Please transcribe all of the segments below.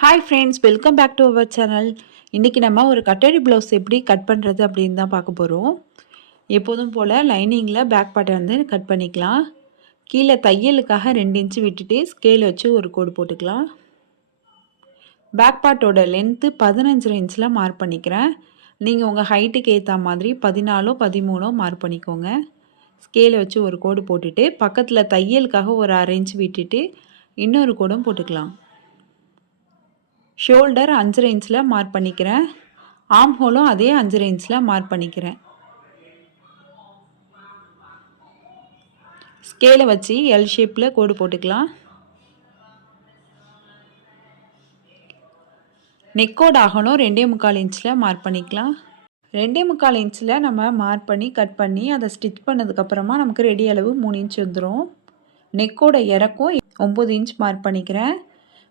Hi friends, welcome back to our channel. இன்றைக்கி நம்ம ஒரு கட்டரி ப்ளவுஸ் எப்படி கட் பண்ணுறது அப்படின்னு தான் பார்க்க போகிறோம். எப்போதும் போல் லைனிங்கில் பேக் பார்ட்டை வந்து கட் பண்ணிக்கலாம். கீழே தையலுக்காக 2 இன்ச்சு விட்டுட்டு ஸ்கேல் வச்சு ஒரு கோடு போட்டுக்கலாம். பேக் பார்ட்டோட லென்த்து 15 இன்ச்சில் மார்க் பண்ணிக்கிறேன். நீங்கள் உங்கள் ஹைட்டுக்கு ஏற்ற மாதிரி 14 13 மார்க் பண்ணிக்கோங்க. ஸ்கேலை வச்சு ஒரு கோடு போட்டுட்டு பக்கத்தில் தையலுக்காக ஒரு 1/2 இன்ச்சு விட்டுட்டு இன்னொரு கோடும் போட்டுக்கலாம். ஷோல்டர் 5.5 இன்ச்சில் மார்க் பண்ணிக்கிறேன். ஆர்ம் ஹோலும் அதே 5.5 இன்ச்சில் மார்க் பண்ணிக்கிறேன். ஸ்கேலை வச்சு எல் ஷேப்பில் கோடு போட்டுக்கலாம். நெக்கோட அகலம் 2.25 இன்ச்சில் மார்க் பண்ணிக்கலாம். 2.25 இன்ச்சில் நம்ம மார்க் பண்ணி கட் பண்ணி அதை ஸ்டிச் பண்ணதுக்கப்புறமா நமக்கு ரெடி அளவு 3 இன்ச் வந்துடும். நெக்கோட இறக்கம் 9 இன்ச் மார்க் பண்ணிக்கிறேன்.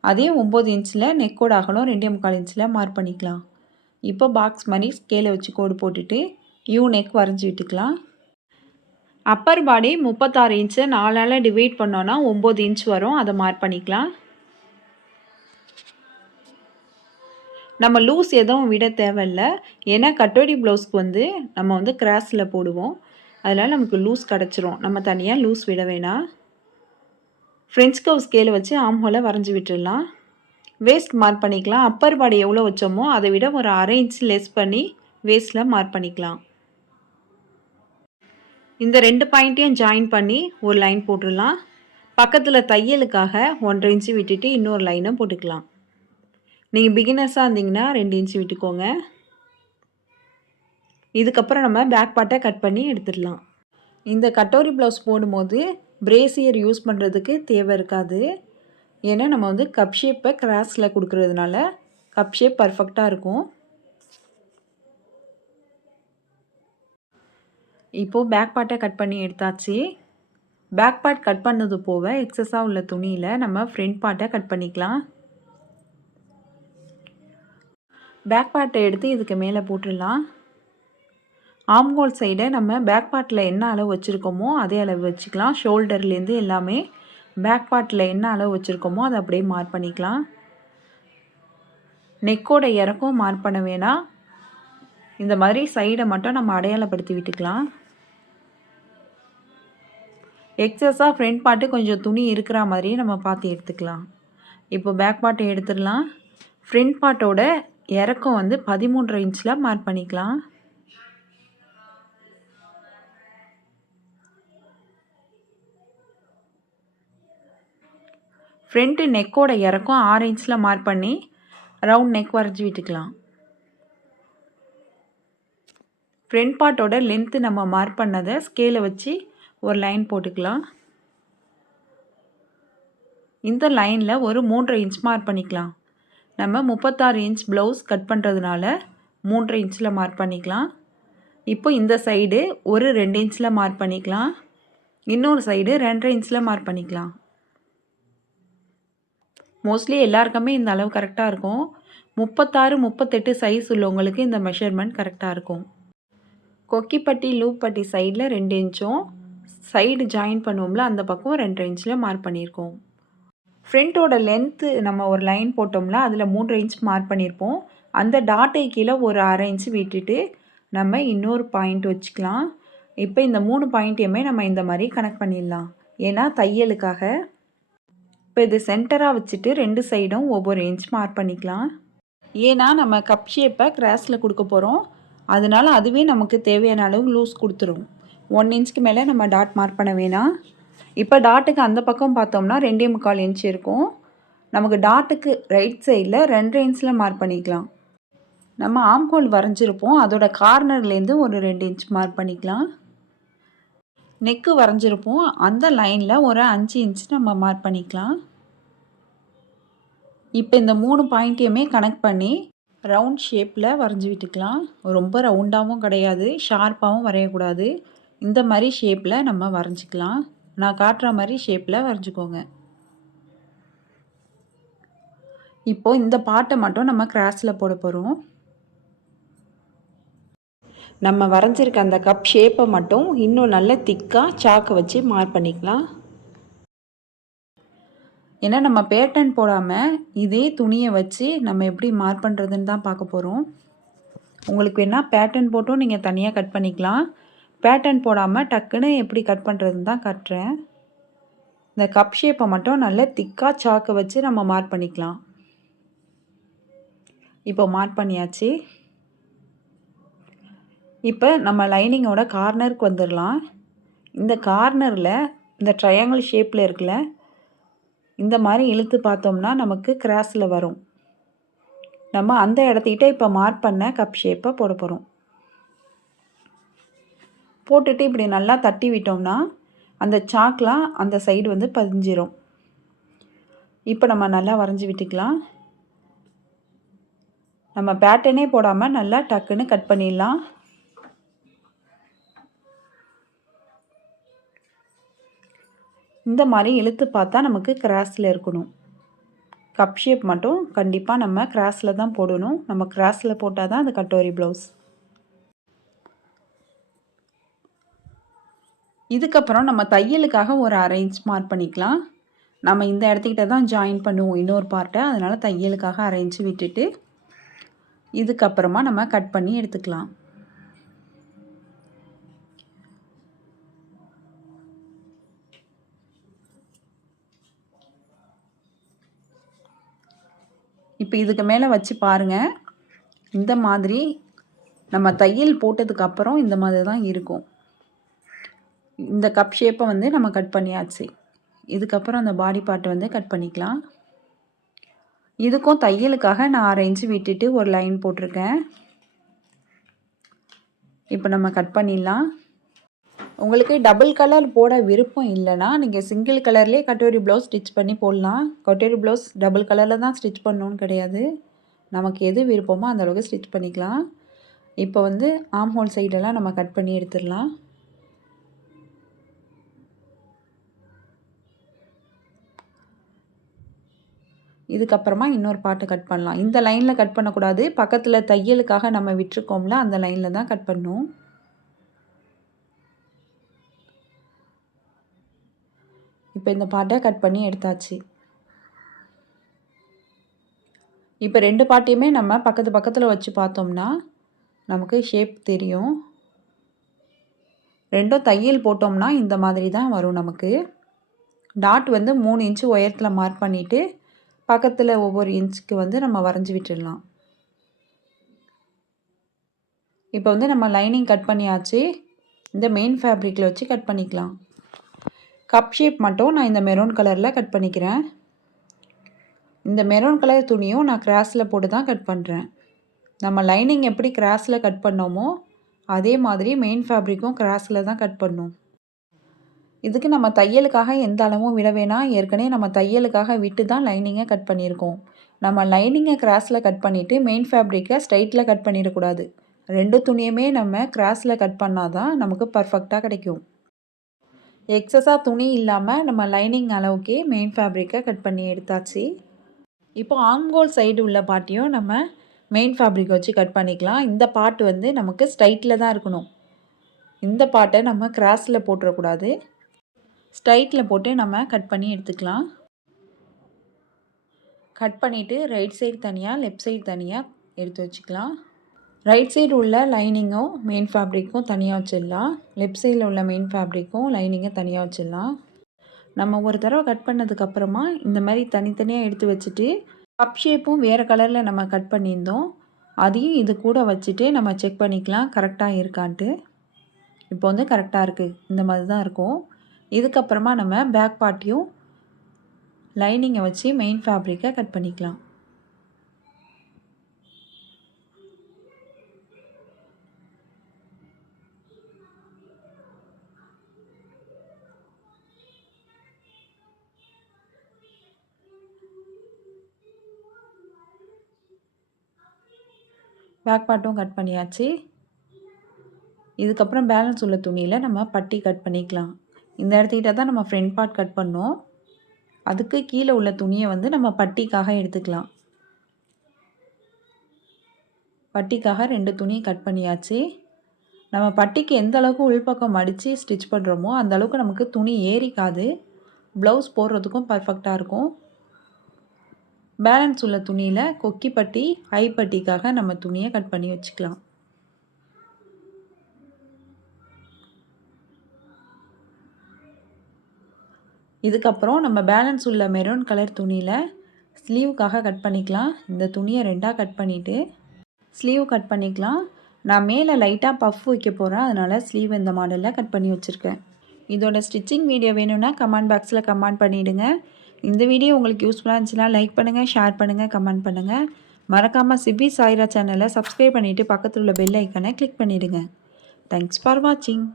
அதே 9 இன்ச்சில் நெக்கோட அகலம் 2.25 இன்ச்சில் மார்க் பண்ணிக்கலாம். இப்போ பாக்ஸ் மாதிரி ஸ்கேலை வச்சு கோடு போட்டுட்டு யூ நெக் வரைஞ்சி விட்டுக்கலாம். அப்பர் பாடி 36 இன்ச்சு 4ஆல் டிவைட் பண்ணோன்னா 9 இன்ச் வரும். அதை மார்க் பண்ணிக்கலாம். நம்ம லூஸ் எதுவும் விட தேவையில்லை. ஏன்னா கட்டோரி ப்ளவுஸ்க்கு வந்து நம்ம வந்து கிராஸில் போடுவோம். அதனால் நமக்கு லூஸ் கிடச்சிரும். நம்ம தனியாக லூஸ் விட வேணாம். ஃப்ரெஞ்ச் கர்வ் ஸ்கேலை வச்சு ஆர்ம் ஹோலை வரைஞ்சி விட்டுடலாம். வேஸ்ட் மார்க் பண்ணிக்கலாம். அப்பர் பாடி எவ்வளோ வச்சோமோ அதை விட ஒரு 1/2 இன்ச் லெஸ் பண்ணி வேஸ்ட்டில் மார்க் பண்ணிக்கலாம். இந்த 2 பாயிண்ட்டையும் ஜாயின் பண்ணி ஒரு லைன் போட்டுடலாம். பக்கத்தில் தையலுக்காக 1.5 இன்ச்சு விட்டுட்டு இன்னொரு லைனும் போட்டுக்கலாம். நீங்கள் பிகினர்ஸாக இருந்தீங்கன்னா 2 இன்ச்சு விட்டுக்கோங்க. இதுக்கப்புறம் நம்ம பேக் பார்ட்டை கட் பண்ணி எடுத்துடலாம். இந்த கட்டோரி ப்ளவுஸ் போடும்போது பிரேசியர் யூஸ் பண்ணுறதுக்கு தேவை இருக்காது. ஏன்னா நம்ம வந்து கப் ஷேப்பை கிராஸில் கொடுக்குறதுனால கப் ஷேப் பர்ஃபெக்டாக இருக்கும். இப்போது பேக் பார்ட்டை கட் பண்ணி எடுத்தாச்சு. பேக் பார்ட் கட் பண்ணது போக எக்ஸஸாக உள்ள துணியில் நம்ம ஃப்ரண்ட் பார்ட்டை கட் பண்ணிக்கலாம். பேக் பார்ட்டை எடுத்து இதுக்கு மேலே போட்டுடலாம். ஆம்ஹோல் சைடை நம்ம பேக் பார்ட்டில் என்ன அளவு வச்சுருக்கோமோ அதே அளவு வச்சுக்கலாம். ஷோல்டர்லேருந்து எல்லாமே பேக் பார்ட்டில் என்ன அளவு வச்சுருக்கோமோ அதை அப்படியே மார்க் பண்ணிக்கலாம். நெக்கோட இறக்கம் மார்க் பண்ண வேணாம். இந்த மாதிரி சைடை மட்டும் நம்ம அடையாளப்படுத்தி விட்டுக்கலாம். எக்ஸஸாக ஃப்ரண்ட் பார்ட்டு கொஞ்சம் துணி இருக்கிற மாதிரியே நம்ம பார்த்து எடுத்துக்கலாம். இப்போ பேக் பார்ட்டை எடுத்துடலாம். ஃப்ரண்ட் பார்ட்டோட இறக்கம் வந்து 13.5 இன்ச்சில் மார்க் பண்ணிக்கலாம். ஃப்ரண்ட்டு நெக்கோட இறக்கம் 6 இன்ச்சில் மார்க் பண்ணி ரவுண்ட் நெக் வரைஞ்சி விட்டுக்கலாம். ஃப்ரண்ட் பார்ட்டோட லென்த்து நம்ம மார்க் பண்ணதை ஸ்கேலை வச்சு ஒரு லைன் போட்டுக்கலாம். இந்த லைனில் ஒரு 3.5 இன்ச் மார்க் பண்ணிக்கலாம். நம்ம 36 இன்ச் ப்ளவுஸ் கட் பண்ணுறதுனால 3.5 இன்ச்சில் மார்க் பண்ணிக்கலாம். இப்போ இந்த சைடு ஒரு 2 இன்ச்சில் மார்க் பண்ணிக்கலாம். இன்னொரு சைடு 2.5 இன்ச்சில் மார்க் பண்ணிக்கலாம். மோஸ்ட்லி எல்லாருக்குமே இந்த அளவு கரெக்டாக இருக்கும். 36 38 சைஸ் உள்ளவங்களுக்கு இந்த மெஷர்மெண்ட் கரெக்டாக இருக்கும். கொக்கிப்பட்டி லூப் பட்டி சைடில் 2 இன்ச்சும் சைடு ஜாயின் பண்ணுவோம்ல அந்த பக்கம் 2.5 இன்ச்சில் மார்க் பண்ணியிருக்கோம். ஃப்ரண்ட்டோட லென்த்து நம்ம ஒரு லைன் போட்டோம்ல அதில் 3.5 இன்ச் மார்க் பண்ணியிருப்போம். அந்த டாட்டை கீழே ஒரு 1/2 இன்ச்சு விட்டுட்டு நம்ம இன்னொரு பாயிண்ட் வச்சுக்கலாம். இப்போ இந்த 3 பாயிண்ட்டையுமே நம்ம இந்த மாதிரி கனெக்ட் பண்ணிடலாம். ஏன்னா தையலுக்காக. இப்போ இது சென்டராக வச்சுட்டு 2 சைடும் ஒவ்வொரு இன்ச் மார்க் பண்ணிக்கலாம். ஏன்னா நம்ம கப் ஷேப்பை கிராஸில் கொடுக்க போகிறோம். அதனால் அதுவே நமக்கு தேவையான அளவு லூஸ் கொடுத்துரும். 1 இன்ச்சுக்கு மேலே நம்ம டாட் மார்க் பண்ண வேணாம். இப்போ டாட்டுக்கு அந்த பக்கம் பார்த்தோம்னா 2.25 இன்ச் இருக்கும். நமக்கு டாட்டுக்கு ரைட் சைடில் 2.5 இன்ச்சில் மார்க் பண்ணிக்கலாம். நம்ம ஆர்ம் ஹோல் வரைஞ்சிருப்போம். அதோட கார்னர்லேருந்து ஒரு 2 இன்ச் மார்க் பண்ணிக்கலாம். நெக்கு வரைஞ்சிருப்போம். அந்த லைனில் ஒரு 5 இன்ச் நம்ம மார்க் பண்ணிக்கலாம். இப்போ இந்த 3 பாயிண்ட்டையுமே கனெக்ட் பண்ணி ரவுண்ட் ஷேப்பில் வரைஞ்சி விட்டுக்கலாம். ரொம்ப ரவுண்டாகவும் கிடையாது, ஷார்ப்பாகவும் வரையக்கூடாது. இந்த மாதிரி ஷேப்பில் நம்ம வரைஞ்சிக்கலாம். நான் காட்டுற மாதிரி ஷேப்பில் வரைஞ்சிக்கோங்க. இப்போது இந்த பார்ட்டை மட்டும் நம்ம கிராஸில் போட போகிறோம். நம்ம வரைஞ்சிருக்க அந்த கப் ஷேப்பை மட்டும் இன்னும் நல்ல திக்காக சாக்கை வச்சு மார்க் பண்ணிக்கலாம். ஏன்னா நம்ம பேட்டர்ன் போடாமல் இதே துணியை வச்சு நம்ம எப்படி மார்க் பண்ணுறதுன்னு தான் பார்க்க போகிறோம். உங்களுக்கு வேணால் பேட்டர்ன் போட்டும் நீங்கள் தனியாக கட் பண்ணிக்கலாம். பேட்டர்ன் போடாமல் டக்குன்னு எப்படி கட் பண்ணுறதுன்னு தான் காட்டுறேன். இந்த கப் ஷேப்பை மட்டும் நல்லா திக்காக சாக்கை வச்சு நம்ம மார்க் பண்ணிக்கலாம். இப்போ மார்க் பண்ணியாச்சு. இப்போ நம்ம லைனிங்கோட கார்னருக்கு வந்துடலாம். இந்த கார்னரில் இந்த ட்ரையாங்கிள் ஷேப்பில் இருக்குல்ல, இந்த மாதிரி இழுத்து பார்த்தோம்னா நமக்கு கிராஸில் வரும். நம்ம அந்த இடத்துக்கிட்ட இப்போ மார்க் பண்ண கப் ஷேப்பை போட போகிறோம். போட்டுட்டு இப்படி நல்லா தட்டி விட்டோம்னா அந்த சாக்லாம் அந்த சைடு வந்து பதிஞ்சிரும். இப்போ நம்ம நல்லா வரைஞ்சி விட்டுக்கலாம். நம்ம பேட்டர்னே போடாமல் நல்லா டக்குன்னு கட் பண்ணிடலாம். இந்த மாதிரி இழுத்து பார்த்தா நமக்கு கிராஸில் இருக்கணும். கப் ஷேப் மட்டும் கண்டிப்பாக நம்ம கிராஸில் தான் போடணும். நம்ம கிராஸில் போட்டால் தான் அது கட்டோரி ப்ளவுஸ். இதுக்கப்புறம் நம்ம தையலுக்காக ஒரு அரை இன்ச் மார்க் பண்ணிக்கலாம். நம்ம இந்த இடத்துக்கிட்ட தான் ஜாயின் பண்ணுவோம் இன்னொரு பார்ட்டை. அதனால் தையலுக்காக அரை இன்ச்சு விட்டுட்டு இதுக்கப்புறமா நம்ம கட் பண்ணி எடுத்துக்கலாம். இப்போ இதுக்கு மேலே வச்சு பாருங்கள். இந்த மாதிரி நம்ம தையல் போட்டதுக்கப்புறம் இந்த மாதிரி தான் இருக்கும். இந்த கப் ஷேப்பை வந்து நம்ம கட் பண்ணியாச்சு. இதுக்கப்புறம் அந்த பாடி பார்ட்டை வந்து கட் பண்ணிக்கலாம். இதுக்கும் தையலுக்காக நான் அரை இன்ச்சு விட்டுட்டு ஒரு லைன் போட்டிருக்கேன். இப்போ நம்ம கட் பண்ணிடலாம். உங்களுக்கு டபுள் கலர் போட விருப்பம் இல்லைன்னா நீங்கள் சிங்கிள் கலர்லேயே கட்டோரி ப்ளவுஸ் ஸ்டிச் பண்ணி போடலாம். கட்டோரி ப்ளவுஸ் டபுள் கலரில் தான் ஸ்டிச் பண்ணணுன்னு கிடையாது. நமக்கு எது விருப்பமோ அந்த அளவுக்கு ஸ்டிச் பண்ணிக்கலாம். இப்போ வந்து ஆம் ஹோல் சைடெல்லாம் நம்ம கட் பண்ணி எடுத்துடலாம். இதுக்கப்புறமா இன்னொரு பார்ட்டை கட் பண்ணலாம். இந்த லைனில் கட் பண்ணக்கூடாது. பக்கத்தில் தையலுக்காக நம்ம விட்டுருக்கோம்ல, அந்த லைனில் தான் கட் பண்ணணும். இப்போ இந்த பார்ட்டை கட் பண்ணி எடுத்தாச்சு. இப்போ ரெண்டு பார்ட்டையுமே நம்ம பக்கத்தில் வச்சு பார்த்தோம்னா நமக்கு ஷேப் தெரியும். ரெண்டும் தையல் போட்டோம்னா இந்த மாதிரி தான் வரும் நமக்கு. டாட் வந்து 3 இன்ச்சு உயரத்தில் மார்க் பண்ணிவிட்டு பக்கத்தில் ஒவ்வொரு இன்ச்சுக்கு வந்து நம்ம வரைஞ்சி விட்டுடலாம். இப்போ வந்து நம்ம லைனிங் கட் பண்ணியாச்சு. இந்த மெயின் ஃபேப்ரிக்கில் வச்சு கட் பண்ணிக்கலாம். கப் ஷேப் மட்டும் நான் இந்த மெரூன் கலரில் கட் பண்ணிக்கிறேன். இந்த மெரூன் கலர் துணியும் நான் கிராஸில் போட்டு தான் கட் பண்ணுறேன். நம்ம லைனிங் எப்படி கிராஸில் கட் பண்ணோமோ அதே மாதிரி மெயின் ஃபேப்ரிக்கும் கிராஸில் தான் கட் பண்ணணும். இதுக்கு நம்ம தையலுக்காக எந்த அளவும் விட வேணாம். ஏற்கனவே நம்ம தையலுக்காக விட்டு தான் லைனிங்கை கட் பண்ணியிருக்கோம். நம்ம லைனிங்கை கிராஸில் கட் பண்ணிவிட்டு மெயின் ஃபேப்ரிக்கை ஸ்ட்ரைட்டில் கட் பண்ணிடக்கூடாது. ரெண்டு துணியுமே நம்ம கிராஸில் கட் பண்ணால் தான் நமக்கு பர்ஃபெக்டாக கிடைக்கும். எக்ஸஸாக துணி இல்லாமல் நம்ம லைனிங் அளவுக்கே மெயின் ஃபேப்ரிக்கை கட் பண்ணி எடுத்தாச்சு. இப்போ ஆம்ஹோல் சைடு உள்ள பார்ட்டையும் நம்ம மெயின் ஃபேப்ரிக் வச்சு கட் பண்ணிக்கலாம். இந்த பார்ட் வந்து நமக்கு ஸ்ட்ரைட்டில் தான் இருக்கணும். இந்த பார்ட்டை நம்ம கிராஸில் போட்டுறக்கூடாது. ஸ்ட்ரைட்டில் போட்டு நம்ம கட் பண்ணி எடுத்துக்கலாம். கட் பண்ணிவிட்டு ரைட் சைடு தனியாக லெஃப்ட் சைடு தனியாக எடுத்து வச்சுக்கலாம். ரைட் சைடு உள்ள லைனிங்கும் மெயின் ஃபேப்ரிக்கும் தனியாக வச்சிடலாம். லெஃப்ட் சைடில் உள்ள மெயின் ஃபேப்ரிக்கும் லைனிங்கை தனியாக வச்சிடலாம். நம்ம ஒரு தடவை கட் பண்ணதுக்கப்புறமா இந்த மாதிரி தனித்தனியாக எடுத்து வச்சுட்டு கப் ஷேப்பும் வேறு கலரில் நம்ம கட் பண்ணியிருந்தோம். அதையும் இது கூட வச்சுட்டு நம்ம செக் பண்ணிக்கலாம் கரெக்டாக இருக்கான்ட்டு. இப்போ வந்து கரெக்டாக இருக்குது. இந்த மாதிரி தான் இருக்கும். இதுக்கப்புறமா நம்ம பேக் பார்ட்டையும் லைனிங்கை வச்சு மெயின் ஃபேப்ரிக்கை கட் பண்ணிக்கலாம். பேக் பார்ட்டும் கட் பண்ணியாச்சு. இதுக்கப்புறம் பேலன்ஸ் உள்ள துணியில் நம்ம பட்டி கட் பண்ணிக்கலாம். இந்த இடத்துக்கிட்ட தான் நம்ம ஃப்ரண்ட் பார்ட் கட் பண்ணோம். அதுக்கு கீழே உள்ள துணியை வந்து நம்ம பட்டிக்காக எடுத்துக்கலாம். பட்டிக்காக 2 துணியை கட் பண்ணியாச்சு. நம்ம பட்டிக்கு எந்த அளவுக்கு உள்பக்கம் மடித்து ஸ்டிச் பண்ணுறோமோ அந்த அளவுக்கு நமக்கு துணி ஏறிக்காது. ப்ளவுஸ் போடுறதுக்கும் பர்ஃபெக்டாக இருக்கும். பேலன்ஸ் உள்ள துணியில் கொக்கி பட்டி ஐப்பட்டிக்காக நம்ம துணியை கட் பண்ணி வச்சுக்கலாம். இதுக்கப்புறம் நம்ம பேலன்ஸ் உள்ள மெரூன் கலர் துணியில் ஸ்லீவுக்காக கட் பண்ணிக்கலாம். இந்த துணியை 2ஆக கட் பண்ணிவிட்டு ஸ்லீவ் கட் பண்ணிக்கலாம். நான் மேலே லைட்டாக பஃப் வைக்க போகிறேன், அதனால் ஸ்லீவ் இந்த மாடலில் கட் பண்ணி வச்சுருக்கேன். இதோட ஸ்டிச்சிங் வீடியோ வேணும்னா கமெண்ட் பாக்ஸில் கமெண்ட் பண்ணிவிடுங்க. இந்த வீடியோ உங்களுக்கு யூஸ்ஃபுல்லாக இருந்துச்சுன்னா லைக் பண்ணுங்கள், ஷேர் பண்ணுங்கள், கமெண்ட் பண்ணுங்கள். மறக்காமல் சிபி சாய்ரா சேனலை சப்ஸ்கிரைப் பண்ணிவிட்டு பக்கத்தில் உள்ள பெல் ஐக்கானை கிளிக் பண்ணிவிடுங்க. தேங்க்ஸ் ஃபார் வாட்சிங்.